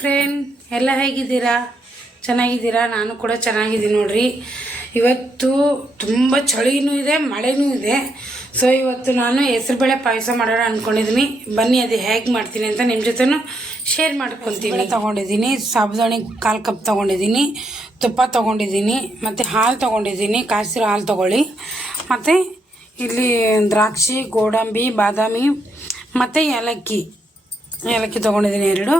Friend ಎಲ್ಲ ಹೇಗಿದ್ದೀರಾ? ಚೆನ್ನಾಗಿದ್ದೀರಾ? ನಾನು ಕೂಡ ಚೆನ್ನಾಗಿದ್ದೀನಿ ನೋಡ್ರಿ. ಇವತ್ತು ತುಂಬ ಚಳಿನೂ ಇದೆ, ಮಳೆನೂ ಇದೆ. ಸೊ ಇವತ್ತು ನಾನು ಹೆಸರುಬೇಳೆ ಪಾಯಸ ಮಾಡೋಣ ಅಂದ್ಕೊಂಡಿದ್ದೀನಿ ಬನ್ನಿ, ಅದು ಹೇಗೆ ಮಾಡ್ತೀನಿ ಅಂತ ನಿಮ್ಮ ಜೊತೆನೂ ಶೇರ್ ಮಾಡ್ಕೊತೀನಿ. ತೊಗೊಂಡಿದ್ದೀನಿ, ಸಾಬುದಾಣಿ ಕಾಲು ಕಪ್ ತೊಗೊಂಡಿದ್ದೀನಿ, ತುಪ್ಪ ತೊಗೊಂಡಿದ್ದೀನಿ, ಮತ್ತು ಹಾಲು ತೊಗೊಂಡಿದ್ದೀನಿ ಕಾಯಿಸಿರೋ ಹಾಲು ತೊಗೊಳ್ಳಿ. ಮತ್ತು ಇಲ್ಲಿ ದ್ರಾಕ್ಷಿ, ಗೋಡಂಬಿ, ಬಾದಾಮಿ, ಮತ್ತು ಏಲಕ್ಕಿ. ಏಲಕ್ಕಿ ತೊಗೊಂಡಿದ್ದೀನಿ ಎರಡು.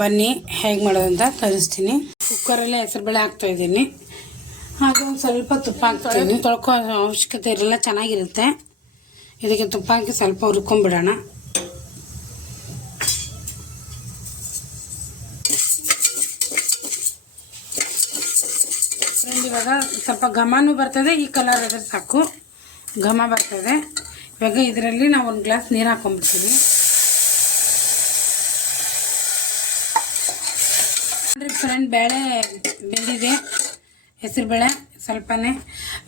ಬನ್ನಿ, ಹೇಗೆ ಮಾಡೋದು ಅಂತ ತೋರಿಸ್ತೀನಿ. ಕುಕ್ಕರಲ್ಲೇ ಹೆಸರುಬೇಳೆ ಹಾಕ್ತಾ ಇದ್ದೀನಿ. ಹಾಗೆ ಒಂದು ಸ್ವಲ್ಪ ತುಪ್ಪ ಹಾಕ್ತೀನಿ. ತೊಳ್ಕೋ ಅವಶ್ಯಕತೆ ಇರಲ್ಲ, ಚೆನ್ನಾಗಿರುತ್ತೆ. ಇದಕ್ಕೆ ತುಪ್ಪ ಹಾಕಿ ಸ್ವಲ್ಪ ಹುರ್ಕೊಂಬಿಡೋಣ. ಇವಾಗ ಸ್ವಲ್ಪ ಘಮನೂ ಬರ್ತದೆ, ಈ ಕಲರ್ ಅದ್ರ ಸಾಕು. ಘಮ ಬರ್ತದೆ. ಇವಾಗ ಇದರಲ್ಲಿ ನಾವು ಒಂದು ಗ್ಲಾಸ್ ನೀರು ಹಾಕೊಂಡ್ಬಿಡ್ತೀವಿ. ಅಂದರೆ ಫ್ರೆಂಡ್ ಬೇಳೆ ಬೆಂದಿದೆ, ಹೆಸರು ಬೇಳೆ ಸ್ವಲ್ಪನೇ.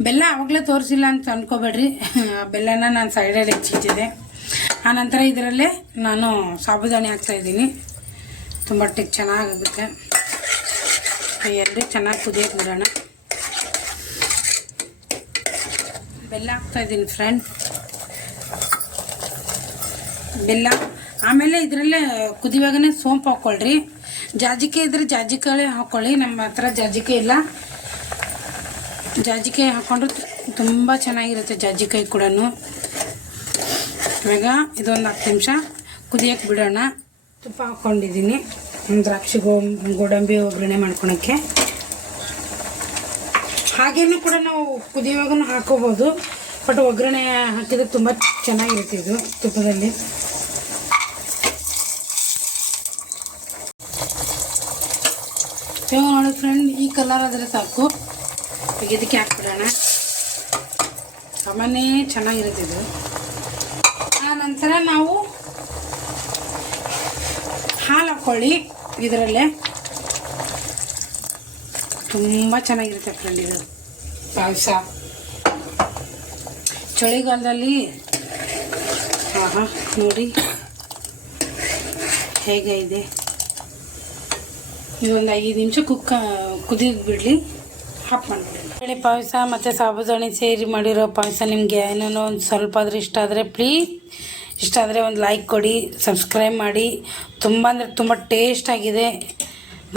ಬೆಲ್ಲ ಆವಾಗಲೇ ತೋರಿಸಿಲ್ಲ ಅಂತ ಅಂದ್ಕೋಬೇಡ್ರಿ ಬೆಲ್ಲನ ನಾನು ಸೈಡಲ್ಲಿ ಹೆಚ್ಚಿಟ್ಟಿದ್ದೆ. ಆನಂತರ ಇದರಲ್ಲೇ ನಾನು ಸಾಬುದಾಣಿ ಹಾಕ್ತಾಯಿದ್ದೀನಿ ತುಂಬ ಟಿಕ್ ಚೆನ್ನಾಗಾಗುತ್ತೆ. ಎರಡು ಚೆನ್ನಾಗಿ ಕುದಿಯೋಕೆ ಬಿಡೋಣ. ಬೆಲ್ಲ ಹಾಕ್ತಾಯಿದ್ದೀನಿ ಫ್ರೆಂಡ್. ಬೆಲ್ಲ. ಆಮೇಲೆ ಇದರಲ್ಲೇ ಕುದಿವಾಗನೇ ಸೋಂಪು ಹಾಕ್ಕೊಳ್ರಿ. ಜಾಜಿಕಾಯಿ ಇದ್ರೆ ಜಾಜಿಕಾಯಿ ಹಾಕ್ಕೊಳ್ಳಿ ನಮ್ಮ ಹತ್ರ ಜಾಜಿಕಾಯಿ ಇಲ್ಲ. ಜಾಜಿಕಾಯಿ ಹಾಕೊಂಡ್ರೆ ತುಂಬ ಚೆನ್ನಾಗಿರುತ್ತೆ ಜಾಜಿಕಾಯಿ ಕೂಡ ಇವಾಗ ಇದೊಂದು ಹತ್ತು ನಿಮಿಷ ಕುದಿಯೋಕೆ ಬಿಡೋಣ. ತುಪ್ಪ ಹಾಕ್ಕೊಂಡಿದ್ದೀನಿ ದ್ರಾಕ್ಷಿ ಗೋ ಗೋಡಂಬಿ ಒಗ್ಗರಣೆ ಮಾಡ್ಕೊಳಕ್ಕೆ. ಹಾಗೇನು ಕೂಡ ನಾವು ಕುದಿಯುವಾಗೂ ಹಾಕೋಬೋದು, ಬಟ್ ಒಗ್ಗರಣೆ ಹಾಕಿದ್ರೆ ತುಂಬ ಚೆನ್ನಾಗಿರುತ್ತೆ ಇದು ತುಪ್ಪದಲ್ಲಿ. ಇವಾಗ ನೋಡಿ ಫ್ರೆಂಡ್ ಈ ಕಲರ್ ಆದರೆ ಸಾಕು. ಈಗ ಇದಕ್ಕೆ ಹಾಕ್ಬಿಡೋಣ. ಸಾಮಾನ್ಯ ಚೆನ್ನಾಗಿರುತ್ತೆ ಇದು. ಆ ನಂತರ ನಾವು ಹಾಲು ಹಾಕ್ಕೊಳ್ಳಿ ಇದರಲ್ಲೇ. ತುಂಬ ಚೆನ್ನಾಗಿರುತ್ತೆ ಫ್ರೆಂಡ್ ಇದು. ಪಾಯಸ. ಚಳಿಗಾಲದಲ್ಲಿ ಹಾಂ ಹಾಂ ನೋಡಿ. ಹೇಗೆ ಇದೆ. ಇದೊಂದು ಐದು ನಿಮಿಷ ಕುಕ್ಕ ಕುದಿಯೋದು ಬಿಡಲಿ, ಹಾಪ್ ಮಾಡಿಬಿಡಿ. ಬೇಳೆ ಪಾಯಸ, ಮತ್ತು ಸಾಬುದಾಣಿ ಸೇರಿ ಮಾಡಿರೋ ಪಾಯಸ ನಿಮಗೆ ಏನೇನೋ ಒಂದು ಸ್ವಲ್ಪ ಆದರೂ ಇಷ್ಟ ಆದರೆ ಪ್ಲೀಸ್ ಇಷ್ಟ ಆದರೆ ಒಂದು ಲೈಕ್ ಕೊಡಿ ಸಬ್ಸ್ಕ್ರೈಬ್ ಮಾಡಿ. ತುಂಬ ಅಂದರೆ ತುಂಬ ಟೇಸ್ಟ್ ಆಗಿದೆ.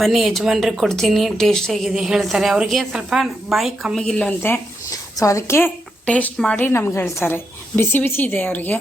ಬನ್ನಿ ಯಜಮಾನ್ರಿಗೆ ಕೊಡ್ತೀನಿ ಟೇಸ್ಟ್ ಹೇಗಿದೆ ಹೇಳ್ತಾರೆ. ಅವರಿಗೆ ಸ್ವಲ್ಪ ಬಾಯಿ ಕಮ್ಮಿಗಿಲ್ಲಂತೆ. ಸೊ ಅದಕ್ಕೆ ಟೇಸ್ಟ್ ಮಾಡಿ ನಮ್ಗೆ ಹೇಳ್ತಾರೆ. ಬಿಸಿ ಬಿಸಿ ಇದೆ ಅವರಿಗೆ.